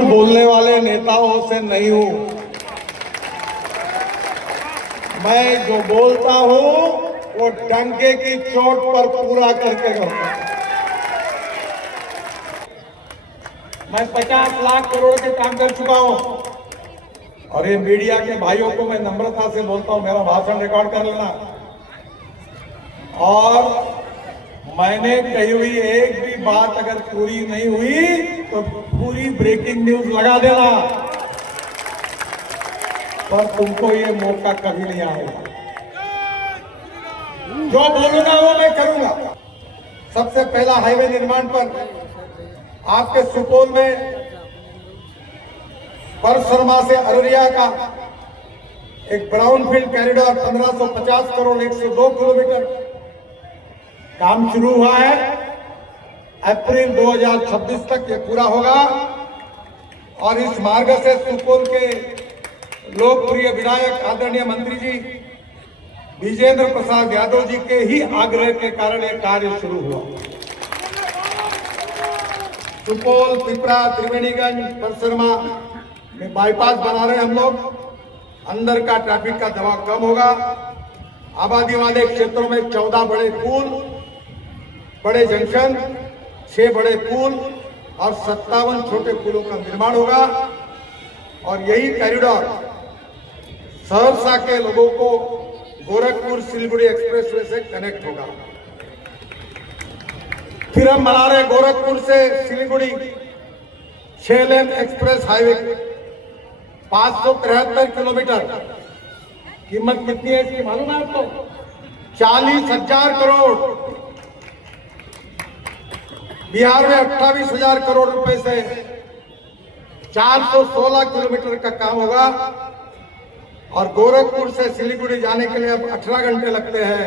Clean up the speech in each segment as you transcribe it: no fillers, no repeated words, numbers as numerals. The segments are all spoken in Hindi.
बोलने वाले नेताओं से नहीं हूं। मैं जो बोलता हूं वो डंके की चोट पर पूरा करके करता हूं। मैं 50 लाख करोड़ के काम कर चुका हूं और ये मीडिया के भाइयों को मैं नम्रता से बोलता हूं, मेरा भाषण रिकॉर्ड कर लेना। और मैंने कही हुई एक भी बात अगर पूरी नहीं हुई तो पूरी ब्रेकिंग न्यूज लगा देना, पर तुमको ये मौका कभी नहीं आएगा। जो बोलूंगा वो मैं करूंगा। सबसे पहला हाईवे निर्माण पर आपके सुपौल में परसरमा से अररिया का एक ब्राउनफील्ड कॉरिडोर 1550 करोड़ 102 किलोमीटर काम शुरू हुआ है। अप्रैल 2026 तक ये पूरा होगा और इस मार्ग से सुपौल के लोकप्रिय विधायक आदरणीय मंत्री जी विजेंद्र प्रसाद यादव जी के ही आग्रह के कारण यह कार्य शुरू हुआ। सुपौल, पिपरा, त्रिवेणीगंज, परसरमा में बाईपास बना रहे हम लोग। अंदर का ट्रैफिक का दबाव कम होगा। आबादी वाले क्षेत्रों में 14 बड़े पुल, बड़े जंक्शन, 6 बड़े पुल और 57 छोटे पुलों का निर्माण होगा। और यही कॉरिडोर सहरसा के लोगों को गोरखपुर सिलीगुड़ी एक्सप्रेसवे से कनेक्ट होगा। फिर हम बना रहे गोरखपुर से सिलीगुड़ी 6 लेन एक्सप्रेस हाईवे 573 किलोमीटर। कीमत कितनी है इसकी मालूम है आपको? 40,000 करोड़। बिहार में 28,000 करोड़ रुपए से 416 किलोमीटर का काम होगा। और गोरखपुर से सिलीगुड़ी जाने के लिए अब 18 घंटे लगते हैं,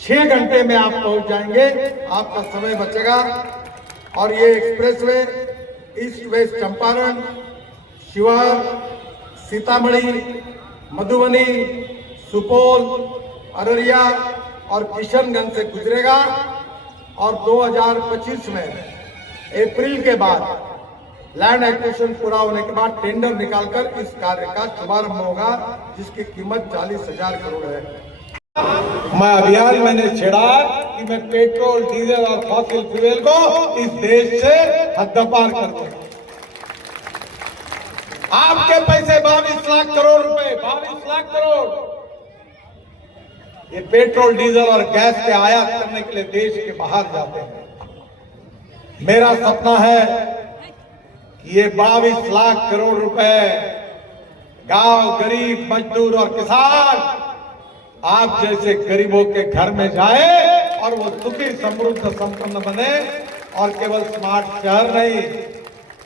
6 घंटे में आप पहुंच जाएंगे, आपका समय बचेगा। और ये expressway east west Champaran, Sheohar, Sitamarhi, Madhubani, Supaul, Araria और किशनगंज से गुजरेगा। और 2025 में अप्रैल के बाद लैंड एक्विजिशन पूरा होने के बाद टेंडर निकालकर इस कार्य का शुभारंभ होगा, जिसकी कीमत 40,000 करोड़ है। मैं अभियान मैंने छेड़ा कि मैं पेट्रोल, डीजल और फॉसिल फ्यूल को इस देश से हद्दपार कर दूंगा। आपके पैसे 22 लाख करोड़ रुपए, 22 लाख करोड़ ये पेट्रोल, डीजल और गैस के आयात करने के लिए देश के बाहर जाते हैं। मेरा सपना है कि ये 22 लाख करोड़ रुपए गांव, गरीब, मजदूर और किसान आप जैसे गरीबों के घर में जाए और वो सुखी, समृद्ध, संपन्न बने। और केवल स्मार्ट शहर नहीं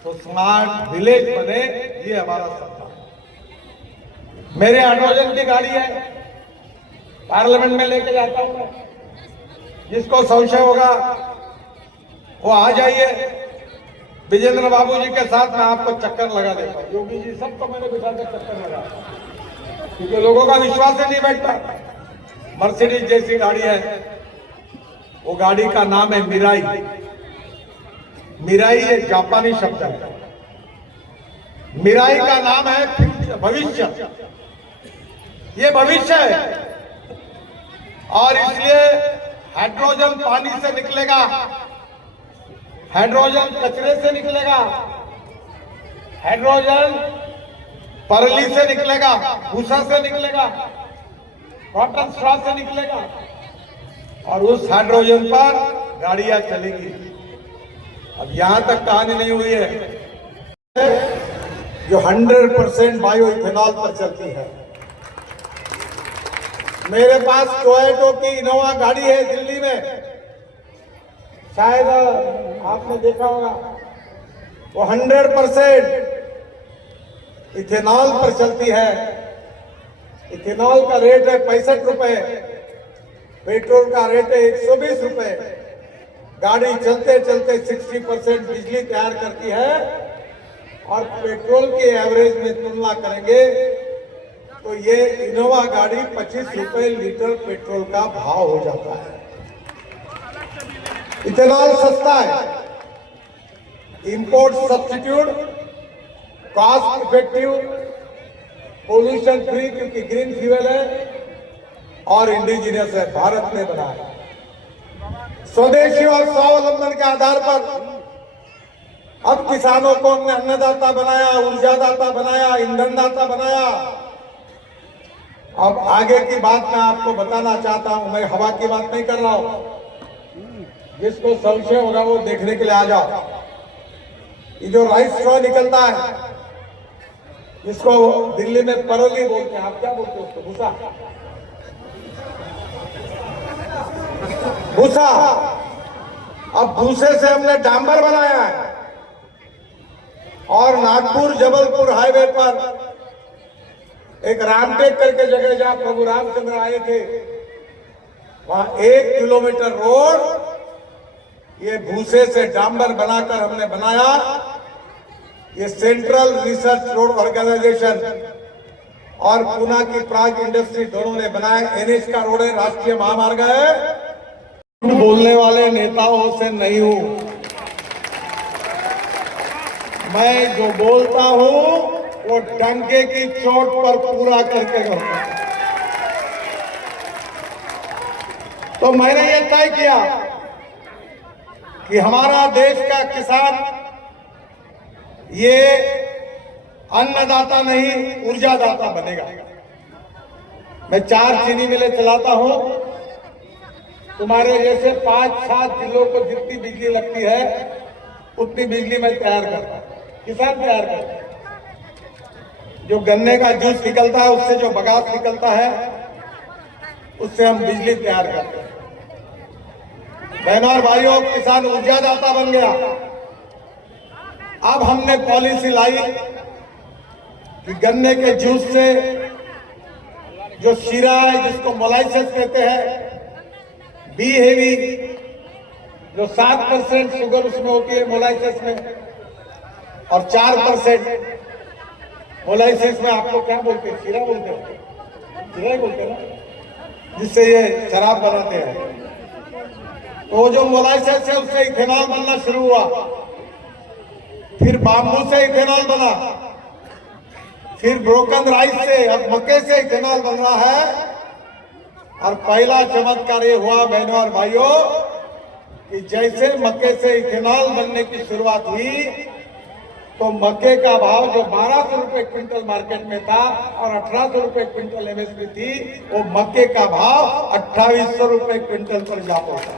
तो स्मार्ट विलेज बने, ये हमारा सपना है। मेरे हाइड्रोजन की गाड़ी है, पार्लियामेंट में लेके जाता हूं मैं। जिसको संशय होगा वो आ जाइए। विजेंद्र बाबू जी के साथ मैं आपको चक्कर लगा देता हूं। योगी जी सबको मैंने बिठा कर चक्कर लगा, क्योंकि लोगों का विश्वास ही नहीं बैठता। मर्सिडीज जैसी गाड़ी है, वो गाड़ी का नाम है मिराई। मिराई एक जापानी शब्द है। मिराई का नाम है भविष्य। ये भविष्य है और इसलिए हाइड्रोजन पानी से निकलेगा, हाइड्रोजन कचरे से निकलेगा, हाइड्रोजन परली से निकलेगा, भूसा से निकलेगा, कॉटन स्ट्रॉ से निकलेगा और उस हाइड्रोजन पर गाड़ियां चलेंगी। अब यहां तक कहानी नहीं हुई है जो 100% बायो इथेनॉल पर चलती है। मेरे पास टोयोटा की इनोवा गाड़ी है दिल्ली में, शायद आपने देखा होगा। वो 100% इथेनॉल पर चलती है। इथेनॉल का रेट है 65 रुपए, पेट्रोल का रेट है 120 रुपए। गाड़ी चलते चलते 60% बिजली तैयार करती है और पेट्रोल के एवरेज में तुलना करेंगे तो ये इनोवा गाड़ी 25 रुपए लीटर पेट्रोल का भाव हो जाता है। इथेनॉल सस्ता है, import substitute cost effective, pollution free, क्योंकि ग्रीन फ्यूल है और इंडिजिनियस है, भारत ने बनाया। स्वदेशी और स्वावलंबन के आधार पर अब किसानों को हमने अन्नदाता बनाया, ऊर्जादाता बनाया, ईंधनदाता बनाया। अब आगे की बात मैं आपको बताना चाहता हूं, मैं हवा की बात नहीं कर रहा हूं। जिसको संशय होगा वो देखने के लिए आ जाओ। ये जो राइस स्ट्रॉ निकलता है, जिसको दिल्ली में परोली बोलते हैं, आप क्या बोलते हो उसको? भूसा, भूसा। अब भूसे से हमने डांबर बनाया है और नागपुर जबलपुर हाईवे पर एक रामटेक करके जगह जहां प्रभु रामचंद्र आए थे, वहां 1 किलोमीटर रोड ये भूसे से डांबर बनाकर हमने बनाया। ये सेंट्रल रिसर्च रोड ऑर्गेनाइजेशन और पूना की प्राग इंडस्ट्री दोनों ने बनाया। एनएच का रोड है, राष्ट्रीय महामार्ग है। बोलने वाले नेताओं से नहीं हूं मैं, जो बोलता हूं वो डंके की चोट पर पूरा करके करता हूं। तो मैंने ये तय किया कि हमारा देश का किसान ये अन्नदाता नहीं, ऊर्जादाता बनेगा। मैं 4 चीनी मिलें चलाता हूं। तुम्हारे जैसे 5-7 जिलों को जितनी बिजली लगती है उतनी बिजली मैं तैयार करता हूं, किसान तैयार करता है। जो गन्ने का जूस निकलता है, उससे जो बगास निकलता है, उससे हम बिजली तैयार करते हैं। बहनों और भाइयों, किसान ऊर्जादाता बन गया। अब हमने पॉलिसी लाई कि गन्ने के जूस से जो शीरा है, जिसको मोलाइसिस कहते हैं, बी हेवी, जो 7% शुगर उसमें होती है मोलाइसिस में, और 4% मोलाइसिस में आपको क्या बोलते हैं? शीरा बोलते हैं, शीरा बोलते हैं ना, जिससे ये शराब बनाते हैं। तो जो मोलाइसिस है उससे इथेनॉल बनना शुरू हुआ, फिर बाम्बू से इथेनॉल बना, फिर ब्रोकन राइस से, अब मक्के से इथेनॉल बन रहा है। और पहला चमत्कार ये हुआ बहनों और भाइयों कि जैसे मक्के से इथेनॉल बनने की शुरुआत हुई तो मक्के का भाव जो 1200 रुपए क्विंटल मार्केट में था और 1800 रुपए क्विंटल एमएसपी थी, वो मक्के का भाव 2800 रुपए क्विंटल पर जा पहुंचा।